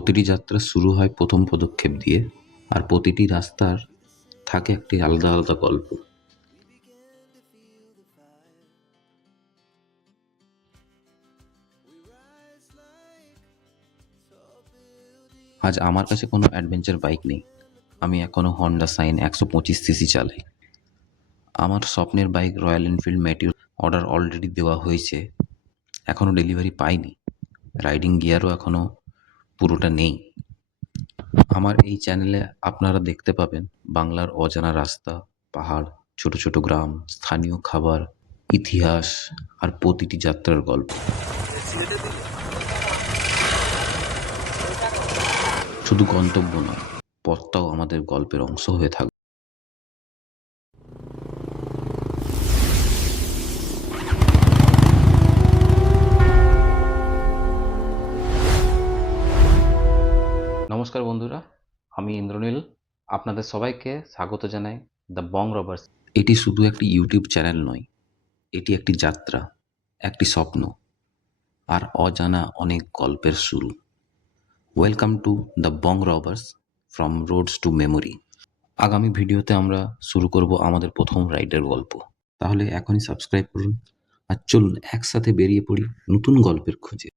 প্রতিটি যাত্রা শুরু হয় প্রথম পদক্ষেপ দিয়ে, আর প্রতিটি রাস্তার থাকে একটি আলাদা আলাদা গল্প। আজ আমার কাছে কোনো অ্যাডভেঞ্চার বাইক নেই। আমি এখনও হন্ডা সাইন 125 সিসি চালাই। আমার স্বপ্নের bike royal Enfield Meteor order already দেওয়া হয়েছে, এখনও ডেলিভারি পাইনি। রাইডিং গিয়ারও এখনও পুরোটা নেই। আমার এই চ্যানেলে আপনারা দেখতে পাবেন বাংলার অজানা রাস্তা, পাহাড়, ছোট ছোট গ্রাম, স্থানীয় খাবার, ইতিহাস আর প্রতিটি যাত্রার গল্প। শুধু গন্তব্য নয়, পথটাও আমাদের গল্পের অংশ হয়ে থাকবে। নমস্কার বন্ধুরা, আমি ইন্দ্রনীল। আপনাদের সবাইকে স্বাগত জানাই দ্য বং রবার্স। এটি শুধু একটি ইউটিউব চ্যানেল নয়, এটি একটি যাত্রা, একটি স্বপ্ন আর অজানা অনেক গল্পের শুরু। Welcome to the Bong Robbers, from roads to memory. আগামী ভিডিওতে আমরা শুরু করব আমাদের প্রথম রাইডের গল্প। তাহলে এখনই সাবস্ক্রাইব করুন আর চলুন একসাথে বেরিয়ে পড়ি নতুন গল্পের খোঁজে।